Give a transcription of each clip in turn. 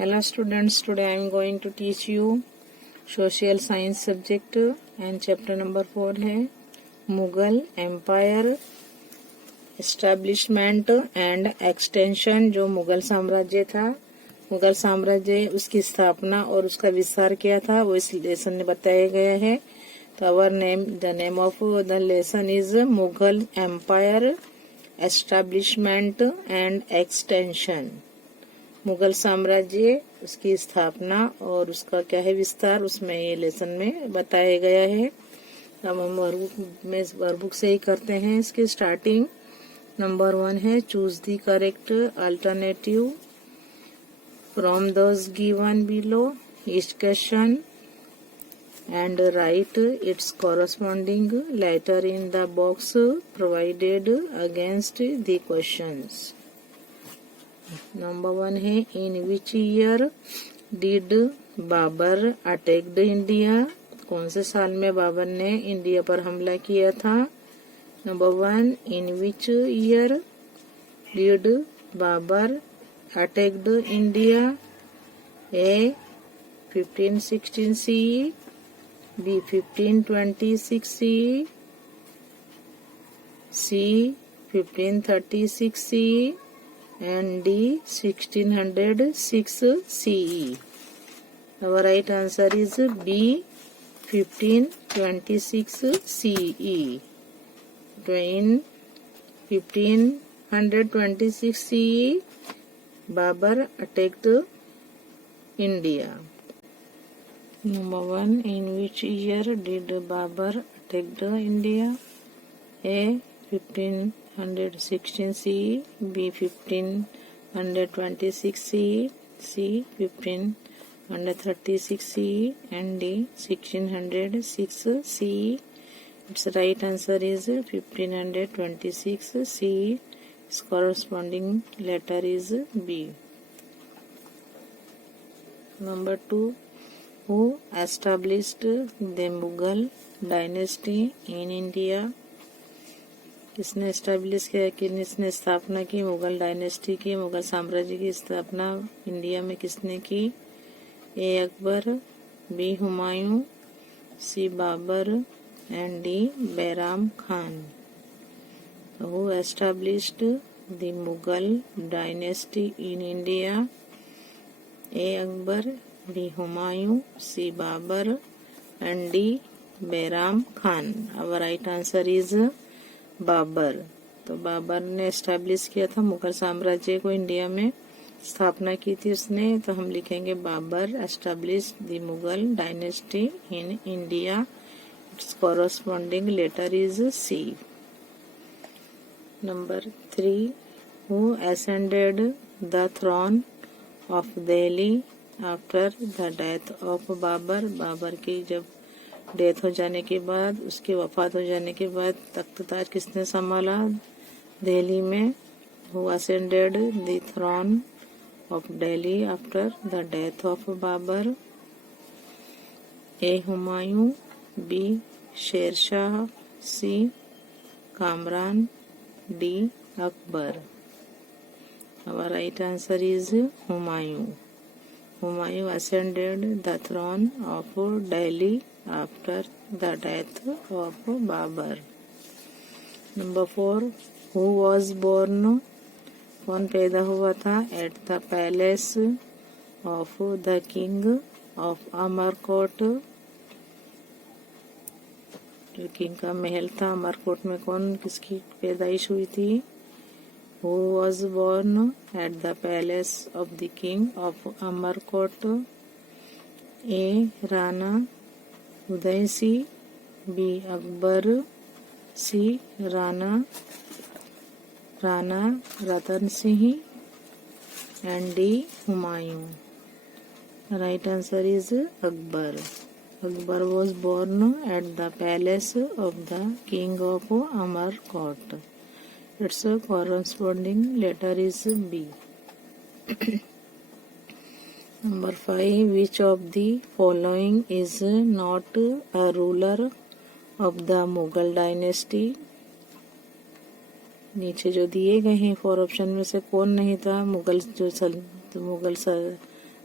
Hello students, today I am going to teach you social science subject and chapter number 4 है Mughal empire establishment and extension. जो मुगल साम्राज्य था, मुगल साम्राज्य उसकी स्थापना और उसका विस्तार क्या था वो इस लेसन में बताया गया है। तो the name of the lesson is Mughal empire establishment and extension. Mughal साम्राज्य, उसकी स्थापना और उसका क्या है विस्तार, उसमें ये लेसन में बताया गया है। अब हम वर्कबुक से ही करते हैं इसकी स्टार्टिंग। नंबर 1 है choose the correct alternative from those given below each question and write its corresponding letter in the box provided against the questions. Number 1 है in which year did Babur attacked India. कौन से साल में बाबर ने India पर हमला किया था। Number 1 in which year did Babur attacked India. A 1516 CE, B 1526 CE, C 1536 CE and D 1606 CE. Our right answer is B 1526 CE. In 1526 CE, Babur attacked India. Number 1, in which year did Babur attack India? A 1516 CE, B 1526 CE, C 1536 CE and D 1606 CE. Its right answer is 1526 CE. Its corresponding letter is B. Number 2, who established the Mughal dynasty in India? किसने establish किया, किसने स्थापना की Mughal dynasty की, मुगल साम्राज्य की स्थापना India में किसने की। A Akbar, B Humayun, C Babur and D Bairam Khan. Who established the Mughal dynasty in India. A Akbar, B Humayun, C Babur and D Bairam Khan. Our right answer is Babur. तो बाबर ने एस्टेब्लिश किया था मुगल साम्राज्य को, इंडिया में स्थापना की थी उसने। तो हम लिखेंगे Babur establish the Mughal dynasty in India. It's corresponding letter is C. Number 3, who ascended the throne of Delhi after the death of Babur. Babur की जब डेथ हो जाने के बाद, उसकी वफात हो जाने के बाद तख्त-ताज किसने संभाला दिल्ली में। Who ascended the throne of Delhi after the death of Babur. A Humayun, B Sher Shah, C Kamran, D Akbar. Our right answer is Humayun. Humayun ascended the throne of Delhi after the death of Babur. Number 4, who was born? कौन पैदा हुआ था at the palace of the king of Amarkot. जो king का महल था अमरकोट में, कौन किसकी पैदाइश हुई थी। Who was born at the palace of the king of Amarkot? A. Rana Uday Singh, B. Akbar, C. Rana Ratan Singh and D. Humayun. Right answer is Akbar. Akbar was born at the palace of the king of Amarkot. Its corresponding letter is B. Number 5, which of the following is not a ruler of the Mughal dynasty? नीचे जो दिए गए हैं 4 option में से कौन नहीं था मुगल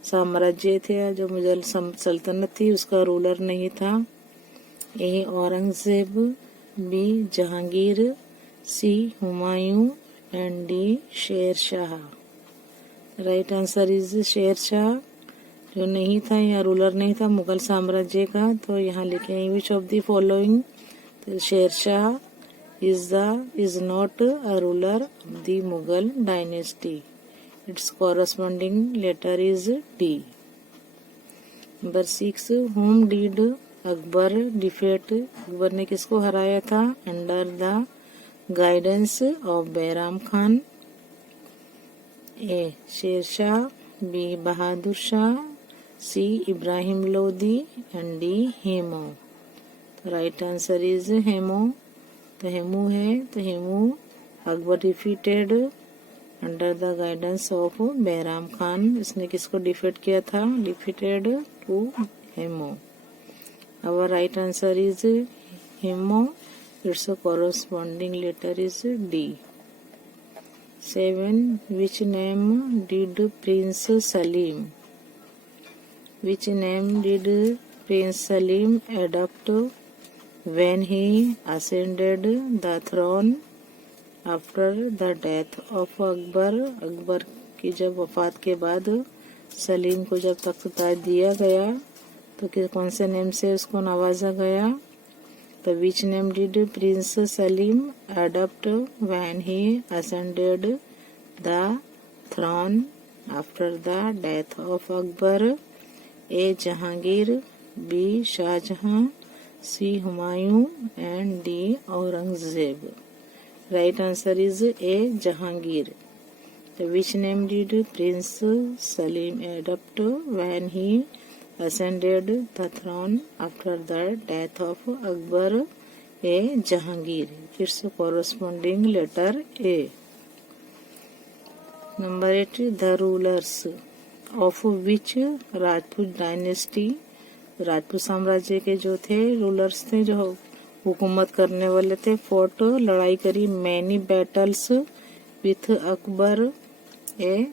साम्राज्य थे, जो मुगल सल्तनत थी, उसका रूलर नहीं था। A Aurangzeb, B Jahangir, C Humayun and D Sher Shah. Right answer is Sher Shah, जो नहीं था, यहाँ रूलर नहीं था मुगल साम्राज्य का। तो यहाँ लिखे विच ऑफ द फॉलोइंग, तो Sher Shah is not a ruler of the Mughal dynasty. Its corresponding letter is D. Number 6, whom did Akbar defeat? Akbar ने किसको हराया था? Under the guidance of Bairam Khan. A. Sher Shah, B. Bahadur Shah, C. Ibrahim Lodi and D. Hemu. तो right answer is Hemu. तो हेमू है, तो Hemu Akbar defeated under the guidance of Bairam Khan. इसने किसको डिफीट किया था? Defeated to Hemu. Our right answer is Hemu. It's corresponding letter is D. 7, which name did prince Salim? Which name did Prince Salim adopt when he ascended the throne after the death of Akbar? Akbar की जब वफात के बाद सलीम को जब तख्त-ए-ताज दिया गया तो कौन से नेम से उसको नवाजा गया? तो which name did Prince Salim adopt when he ascended the throne after the death of Akbar? A Jahangir, B Shah Jahan, C Humayun and D Aurangzeb. Right answer is A Jahangir. Which name did prince Salim adopt when he ascended the throne after the death of Akbar? A Jahangir. It's corresponding letter A. Number 8, the rulers of which Rajput dynasty? Rajput साम्राज्य के जो थे rulers थे, जो हुकूमत करने वाले थे, फोर्ट लड़ाई करी many battles with Akbar. A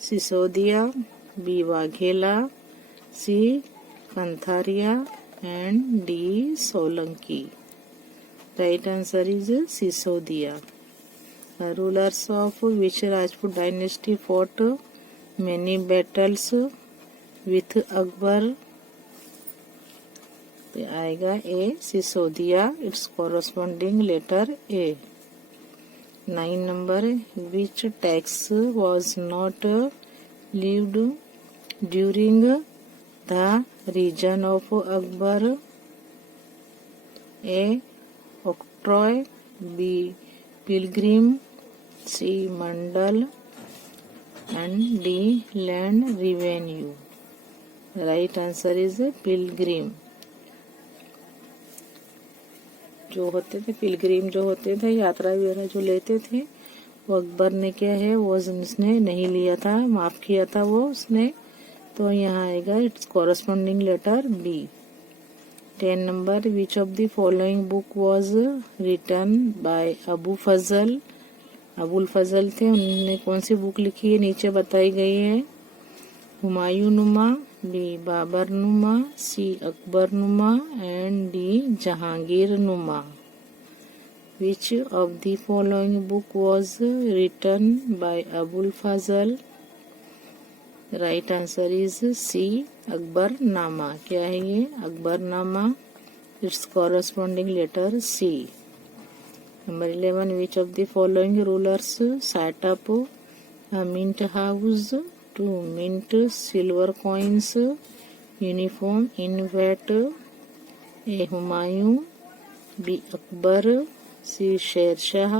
Sisodia, B Vaghela, C Kantharia and D Solanki. Right answer is Sisodia. Rulers of which Rajput dynasty fought many battles with Akbar? तो आएगा A Sisodia. Its corresponding letter A. 9 number, which tax was not levied during the reign of Akbar? A octroi, B pilgrim, C mandal and D land revenue. Right answer is pilgrim. जो होते थे Pilgrim, जो होते थे यात्रा वगैरह जो लेते थे, वो अकबर ने क्या है वो उसने नहीं लिया था, माफ किया था वो उसने। तो यहाँ आएगा its corresponding letter B. 10 number, which of the following book was written by Abu Fazal? Abul Fazal थे, उन्होंने कौन सी बुक लिखी है नीचे बताई गई है? हुमायूं नुमा, बी बाबर नुमा, सी अकबर नुमा and D Jahangir Nama. Which of the following book was written by Abul Fazal? Right answer is C Akbar Nama. क्या है ये? Akbar Nama. It's corresponding letter C. Number 11, which of the following rulers set up a mint house to mint silver coins uniform in weight? A Humayun, B Akbar, C Sher Shah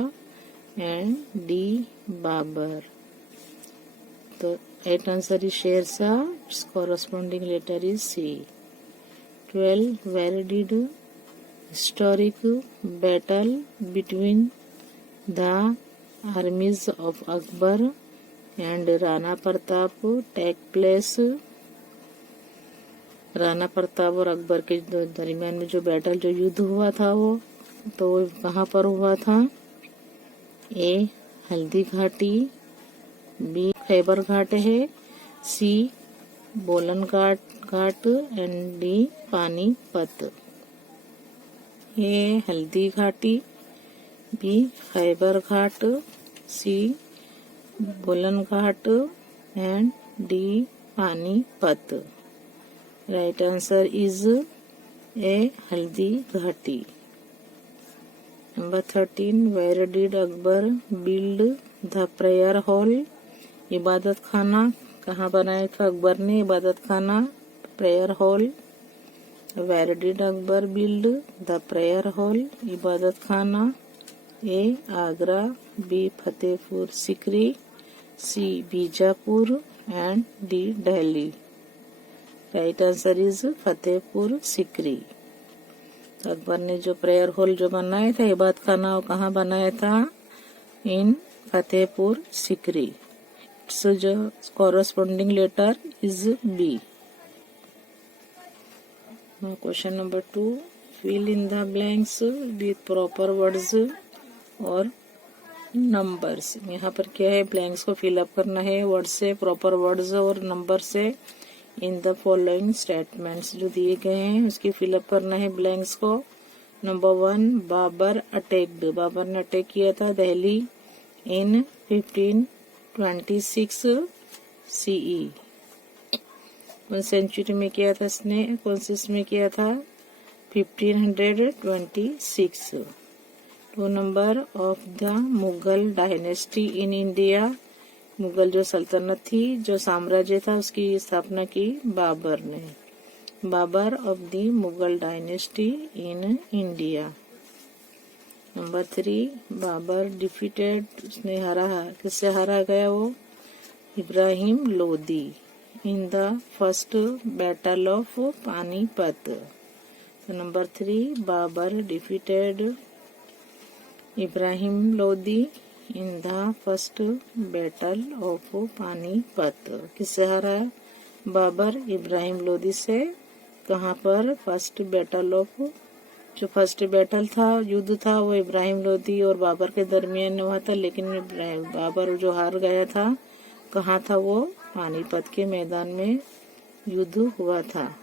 and D Babar. तो right answer is Sher Shah. its corresponding letter is C. 12, where did historic battle between the armies of Akbar and Rana Pratap take place? Rana Pratap और अकबर के दरमियान में जो battle, जो युद्ध हुआ था वो तो कहाँ पर हुआ था? ए हल्दी घाटी, बी खैबर घाट है, C Bolan Ghat and D Panipat. A Haldi Ghati, B Khyber Ghat, C Bolan Ghat and D Panipat. Right answer is A Haldi Ghati. Number 13 where did Akbar build the prayer hall. Ibadat Khana कहाँ बनाया था अकबर ने Ibadat Khana, prayer hall. Where did Akbar build the prayer hall, Ibadat Khana. A Agra, B Fatehpur Sikri, C Bijapur and D Delhi. Right answer is Fatehpur Sikri. Akbar ने जो prayer hall जो बनाया था इबादत खाना वो कहाँ बनाया था, इन फतेहपुर सिकरी। इट्स जो corresponding letter is B. Question number 2 fill in the blanks with proper words और नंबर्स। यहाँ पर क्या है, ब्लैंक्स को फिल अप करना है वर्ड से, प्रॉपर वर्ड्स और नंबर से। इन द फॉलोइंग स्टेटमेंट्स जो दिए गए हैं उसकी फिलअप करना है ब्लैंक्स को। नंबर 1 बाबर अटैक्ड, बाबर ने अटैक किया था दिल्ली इन 1526 CE। कौन सेंचुरी में किया था इसने, कौन सी इसमें किया था, 1526। 2 number of the Mughal dynasty in India, Mughal जो सल्तनत थी जो साम्राज्य था उसकी स्थापना की बाबर ने। Babur of the Mughal dynasty in India. Number 3 Babur defeated, उसने हरा, किससे हरा गया वो, Ibrahim Lodi in the first battle of Panipat. तो number 3 Babur defeated Ibrahim Lodi in the first battle of Panipat. किससे हरा बाबर, इब्राहिम लोदी से। कहाँ पर, फर्स्ट बैटल ऑफ, जो फर्स्ट बैटल था युद्ध था वो इब्राहिम लोदी और बाबर के दरमियान हुआ था, लेकिन बाबर जो हार गया था कहाँ था वो, पानीपत के मैदान में युद्ध हुआ था,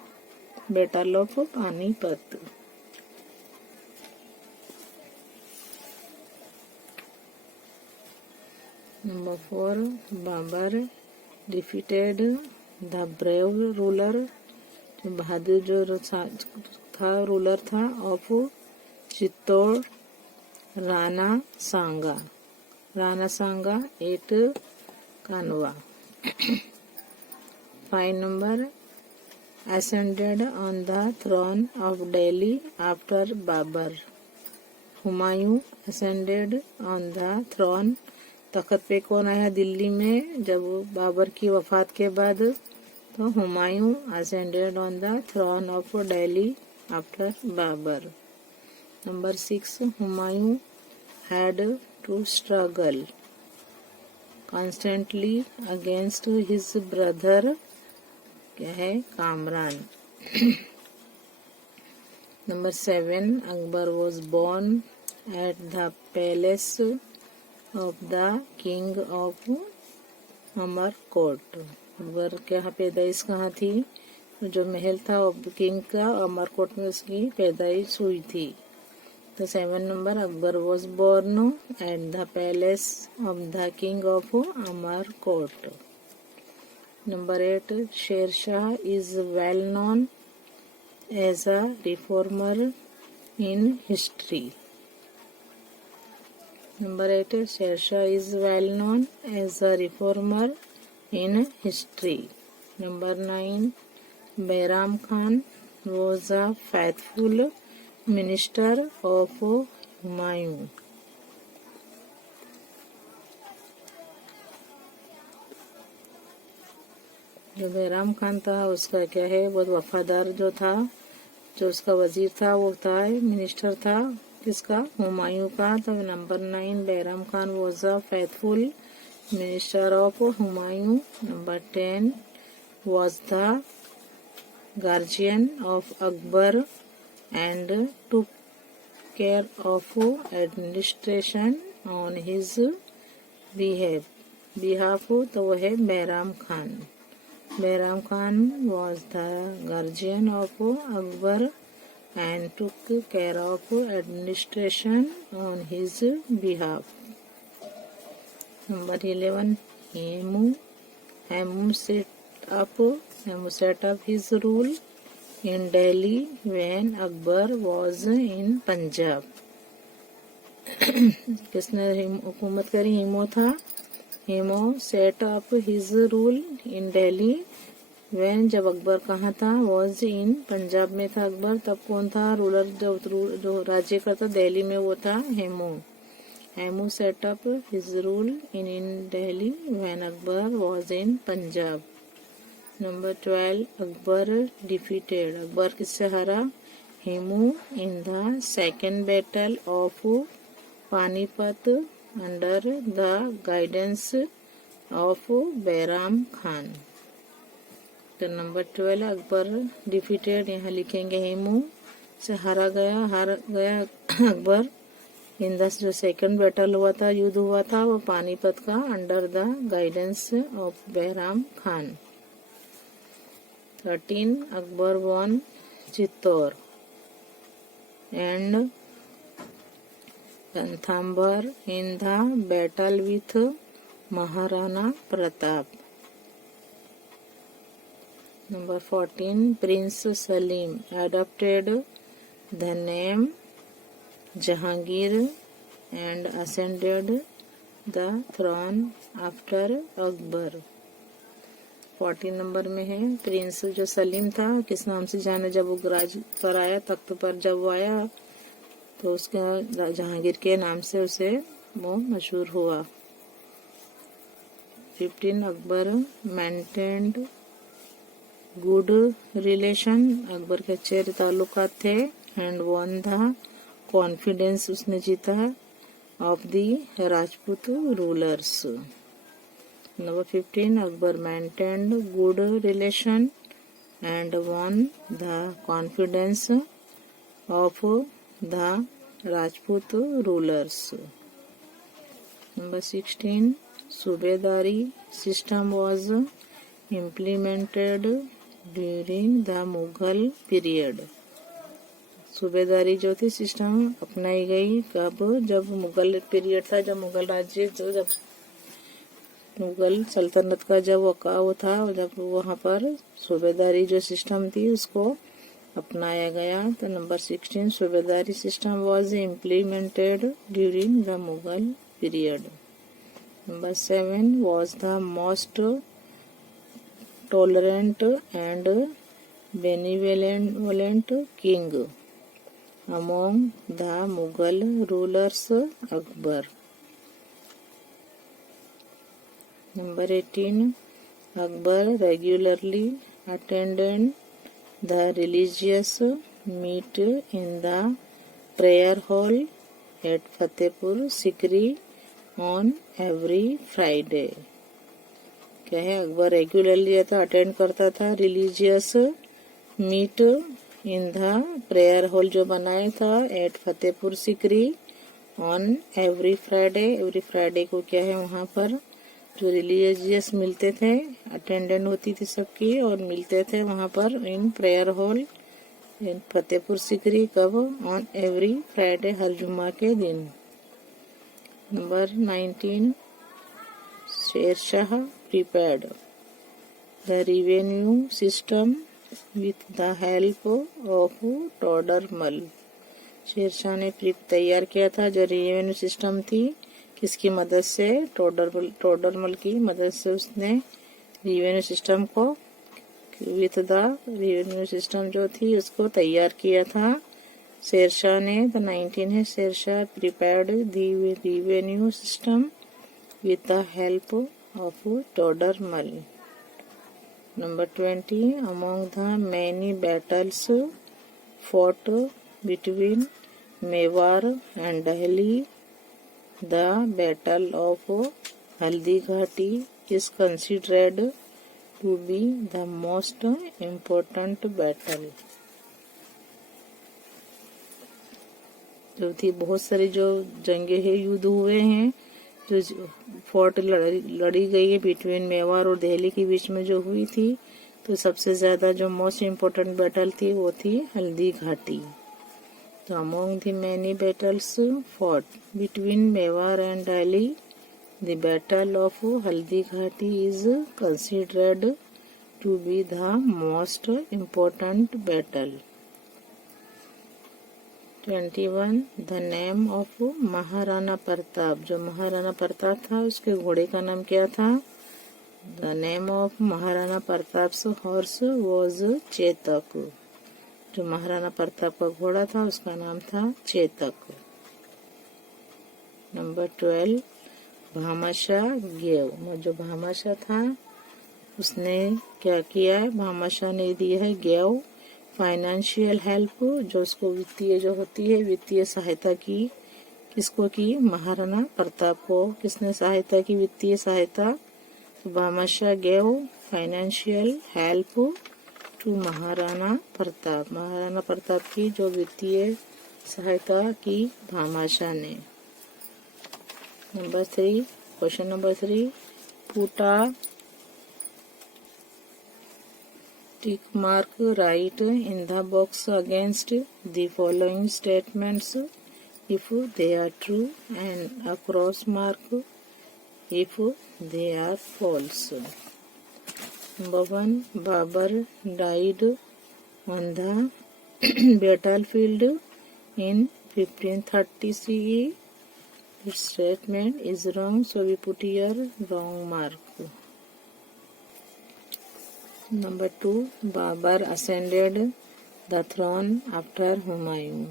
battle of Panipat. Number 4 Babur defeated the brave ruler, जो बहादुर जो था रूलर था of Chittor, Rana Sanga, Rana Sanga at Khanwa. 5 number ascended on the throne of Delhi after Babur, Humayun ascended on the throne, तख्त पे कौन आया दिल्ली में जब बाबर की वफात के बाद, तो Humayun ascended on the throne of Delhi after Babur। Number 6 Humayun had to struggle constantly against his brother, क्या है, Kamran. Number 7 Akbar was born at the palace of the king of Amarkot, Akbar के पैदाइश कहाँ थी, जो महल था किंग का अमरकोट में उसकी पैदाइश हुई थी। तो 7 number Akbar was born at the palace of the king of Amarkot. Number 8 Sher Shah is well known as a reformer in history। Number 8 Sher Shah is well known as a reformer in history। Number 9 Bairam Khan was a faithful minister of Humayun. जो बैराम खान था उसका क्या है, बहुत वफादार जो था, जो उसका वजीर था वो था, मिनिस्टर था किसका, हुमायूं का। तो number 9 Bairam Khan was a faithful minister of Humayun. Number 10 was the guardian of Akbar and took care of administration on his behalf, तो वह है Bairam Khan. Behram Khan was the guardian of Akbar and took care of administration on his behalf. Number 11. Hemu set up his rule in Delhi when Akbar was in Punjab. किसने हुकूमत करी? हेमू था. Hemu set up his rule in Delhi when, जब अकबर कहाँ था? Was in, Punjab में था अकबर. तब कौन था रूलर? जो राज्य करता दिल्ली में, वो था Hemu. Hemu set up his rule in Delhi when Akbar was in Punjab. Number 12. Akbar defeated. Akbar किससे हारा? Hemu in the second battle of Panipat under the guidance of Bairam Khan. तो नंबर 12 अकबर डिफीटेड, यहाँ लिखेंगे हेमू से हार गया अकबर इन द, जो सेकंड बैटल हुआ था, युद्ध हुआ था, वो पानीपत का, under the guidance of Bairam Khan. 13. Akbar won Chittor and Ranthambore in the battle with Maharana Pratap. Number 14. Prince Salim adopted the name Jahangir and ascended the throne after Akbar. 14 number में है प्रिंस जो सलीम था, किस नाम से जाने? जब वो राज पर आया, तख्त पर जब वो आया, तो उसका जहांगीर के नाम से उसे वो मशहूर हुआ. 15. Akbar maintained good relation. Akbar के अच्छे ताल्लुकात थे. एंड वन द कॉन्फिडेंस, उसने जीता of the Rajput rulers. Number 15. Akbar maintained good relation and one the confidence of the Rajput rulers. Number 16. Subedari system was implemented during the Mughal period. सूबेदारी जो थी system अपनाई गई कब? जब मुगल पीरियड था, जब मुगल राज्य जब मुगल सल्तनत का जब वो था, जब वहाँ पर सूबेदारी जो सिस्टम थी उसको अपनाया गया. तो number 16. Subedari system was implemented during the Mughal period. Number 7. Was the most tolerant and benevolent king among the Mughal rulers Akbar. Number 18. Akbar regularly attended the religious meet in the prayer hall at Fatehpur Sikri on every Friday. क्या है? Akbar regularly था, attend करता था religious meet in the prayer hall जो बनाया था at Fatehpur Sikri on every Friday. Every Friday को क्या है, वहाँ पर जो रिलीजियस मिलते थे, अटेंडेंट होती थी सबकी और मिलते थे वहाँ पर in prayer hall in Fatehpur Sikri. कब? ऑन एवरी फ्राइडे, हर जुम्मा के दिन. Number 19. Sher Shah prepared the revenue system with the help of Todarmal. Sher Shah ने तैयार किया था जो रेवेन्यू सिस्टम थी, किसकी मदद से? टोडरमल की मदद से उसने रेवेन्यू सिस्टम को, विथ द रेवेन्यू सिस्टम जो थी उसको तैयार किया था शेरशाह ने. तो 19 है Sher Shah prepared the revenue system with the help of Todarmal. Number 20. Among the many battles fought between Mewar and Delhi, the battle of Haldi Ghati is considered to be the most important battle. जो थी बहुत सारी जो जंगे हैं, युद्ध हुए हैं, जो फोर्ट लड़ी गई है बिटवीन मेवाड़ और दिल्ली के बीच में जो हुई थी, तो सबसे ज़्यादा जो मोस्ट इम्पोर्टेंट बैटल थी वो थी हल्दी घाटी। तो among the many battles fought between Mewar and Delhi, the battle of Haldi Ghati is considered to be the most important battle. 21 the name of Maharana Pratap, जो महाराणा प्रताप था उसके घोड़े का नाम क्या था? The name of Maharana Pratap's horse was Chetak, जो महाराणा प्रताप का घोड़ा था उसका नाम था चेतक। नंबर 12 भामाशाह गेव, जो भामाशाह था उसने क्या किया है? भामाशाह ने दी है गेव फाइनेंशियल हेल्प, जो उसको वित्तीय जो होती है वित्तीय सहायता की। किसको की? महाराणा प्रताप को किसने सहायता की? वित्तीय सहायता। तो Bhamashah gave financial help to Maharana Pratap, Maharana Pratap की जो वित्तीय सहायता की भामाशाह ने। Number 3 question number 3 put a tick mark right in the box against the following statements if they are true and a cross mark if they are false. Number 1 Babur died on the battlefield in 1530 CE. This statement is wrong, so we put here wrong mark. Number 2 Babur ascended the throne after Humayun,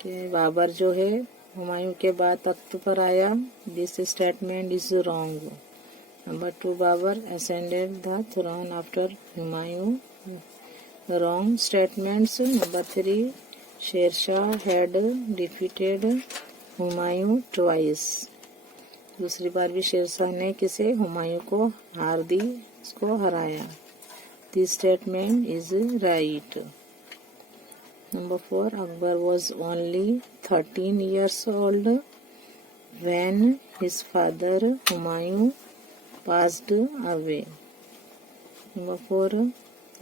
के बाबर जो है हुमायूं के बाद तख्त पर आया। This statement is wrong. Number 2 Babur ascended the throne after Humayun, wrong statements. Number 3 Sher Shah had defeated Humayun twice, दूसरी बार भी शेरशाह ने किसे? हुमायूं को हार दी, उसको हराया। This statement is right. Number 4 Akbar was only 13 years old when his father Humayun passed away. Number 4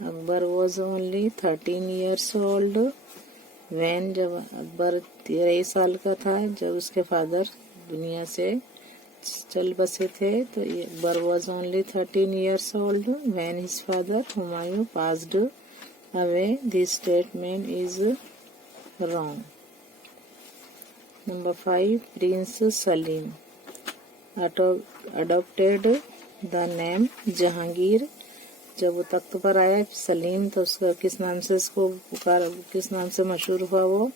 Akbar was only 13 years old when, जब अकबर 13 साल का था जब उसके फादर दुनिया से चल बसे थे। तो Akbar was only 13 years old when his father Humayun passed away. This statement is wrong. Number 5 Prince Salim adopted the name Jahangir, जब वो तख्त पर आया सलीम तो उसका किस नाम से इसको किस नाम से मशहूर हुआ? वो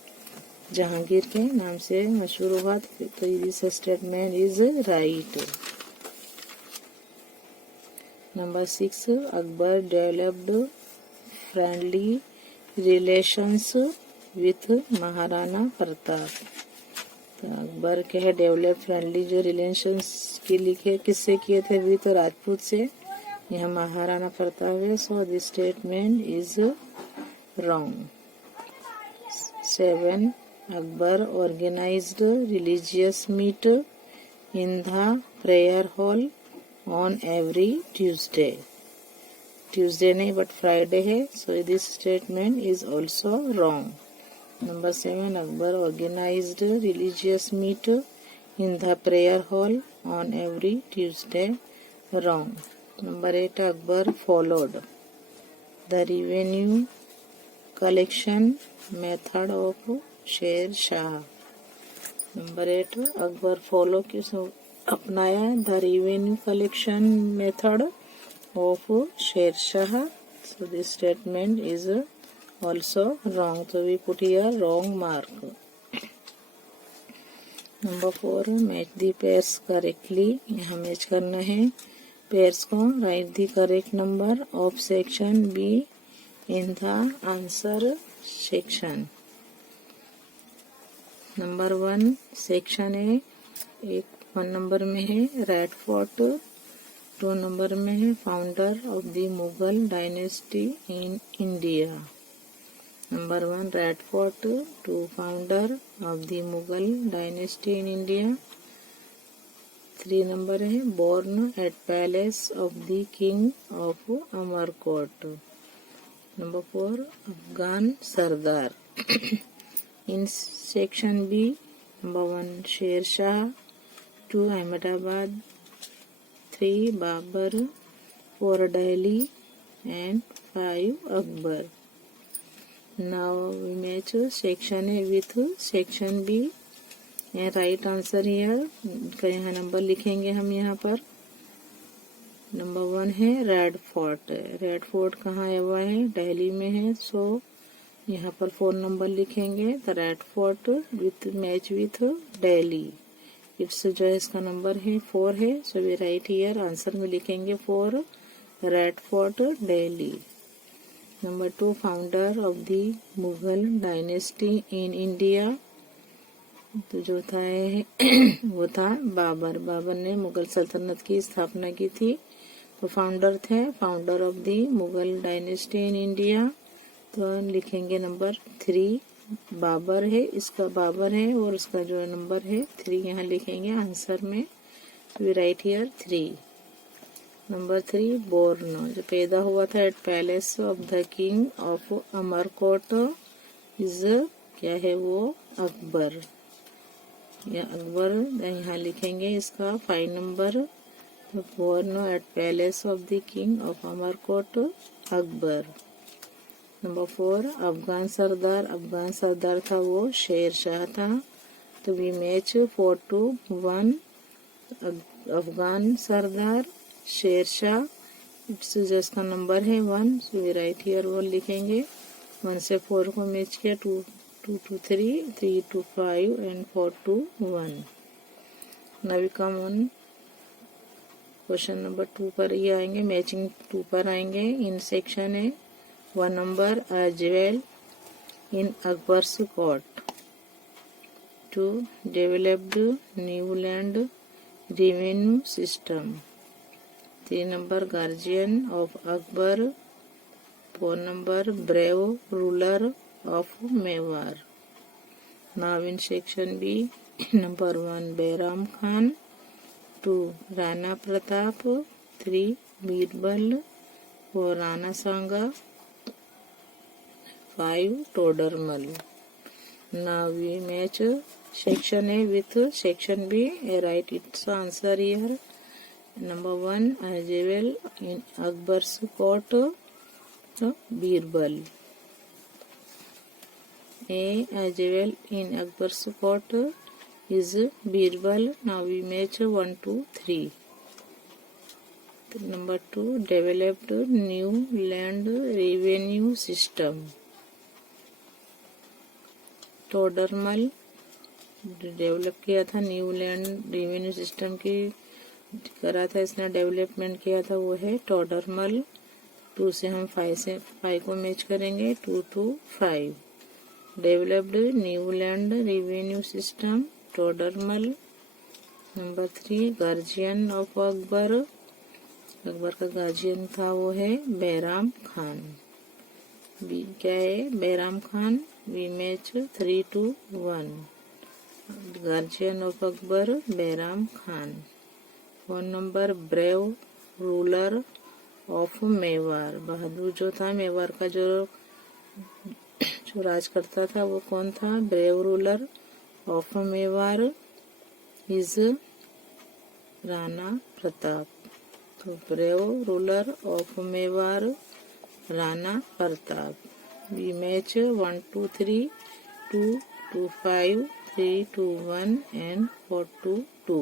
जहांगीर के नाम से मशहूर हुआ। तो this statement is right. Number 6 Akbar developed friendly relations with Maharana Pratap. तो अकबर के है डेवलप फ्रेंडली जो रिलेशंस के लिए किससे किए थे? विथ राजपूत से। यह महाराणा प्रताप है, सो this statement is wrong. 7 Akbar organized religious meet in the prayer hall on every Tuesday. Tuesday नहीं but Friday है, so this statement is also wrong. Number 7 Akbar organized religious meet in the prayer hall on every Tuesday. Wrong. Number 8 Akbar followed the revenue collection method of Sher Shah. Number 8 Akbar follow किस अपनाया? The revenue collection method of Sher Shah. So this statement is also wrong, तो we put here wrong mark. Number 4 match the pairs correctly, यहाँ match करना है pairs को। Right the correct number of section B in the answer section. Number 1 section A 1 number में है red fort, 2 number में है founder of the Mughal dynasty in India. Number 1 red fort, 2 founder of the Mughal dynasty in India. 3 number है born at palace of the king of Amarkot. Number 4 Afghan sardar. In section B number 1 Sher Shah, 2 Ahmedabad, 3 Babar, 4 Delhi and 5 Akbar. Now we match section A with section B and right answer here का यहाँ number लिखेंगे हम यहाँ पर। Number 1 है red fort. Red fort कहाँ है? हुआ है दिल्ली में है, सो यहाँ पर 4 नंबर लिखेंगे। The Red Fort with match with Delhi, it's जो है इसका नंबर है 4 है, so we write here answer में लिखेंगे 4 Red Fort Delhi. Number 2 founder of the Mughal dynasty in India, तो जो था वो था बाबर। बाबर ने मुगल सल्तनत की स्थापना की थी, तो फाउंडर थे, founder of the Mughal dynasty in India. तो लिखेंगे नंबर 3 बाबर है, इसका बाबर है और उसका जो नंबर है 3 यहाँ लिखेंगे आंसर में। We write here 3। Number 3 born, जो पैदा हुआ था at palace of the king of Amarkot is क्या है वो अकबर, या अकबर यहाँ लिखेंगे इसका 5 number. Born at palace of the king of Amarkot Akbar. Number 4 Afghan sardar, Afghan sardar था वो शेर शाह था, तो we match 4 to 1 Afghan sardar Sher Shah, it's जिसका नंबर है 1, सो वी राइट हियर 1 लिखेंगे। 1 से 4 को मैच किया, 2 to 3, 3 to 5 and 4 to 1। Now we come on question number 2 पर ही आएंगे, मैचिंग 2 पर आएंगे। इन सेक्शन है 1 number a jewel in Akbar's court, 2 developed new land revenue system, 3 number guardian of Akbar, 4 number brave ruler of Mewar. Now in section B number 1 Bairam Khan, 2 Rana Pratap, 3 Birbal, 4 Rana Sanga, 5 Todarmal. Now we match section A with section B, write its answer here. Number 1 Ajewel in Akbar's court, so Birbal. A Ajewel in Akbar's court is Birbal. Now we match 1 to 3. Number 2 developed new land revenue system, Todarmal develop किया था, new land revenue system की करा था इसने, development किया था, वो है टोडरमल। 2 से हम 5 को मैच करेंगे, 2 to 5 developed new land revenue system Todarmal. Number 3 guardian of Akbar, Akbar का गार्जियन था वो है बैराम खान, बी क्या है Bairam Khan. We match 3 to 1 guardian of Akbar Bairam Khan. 4 number brave ruler of Mewar, बहादुर जो था मेवार का जो राज करता था वो कौन था? Brave ruler of Mewar is Rana Pratap, तो brave ruler of Mewar Rana Pratap. We match 1 to 3, 2 to 5, 3 to 1 and 4 to 2।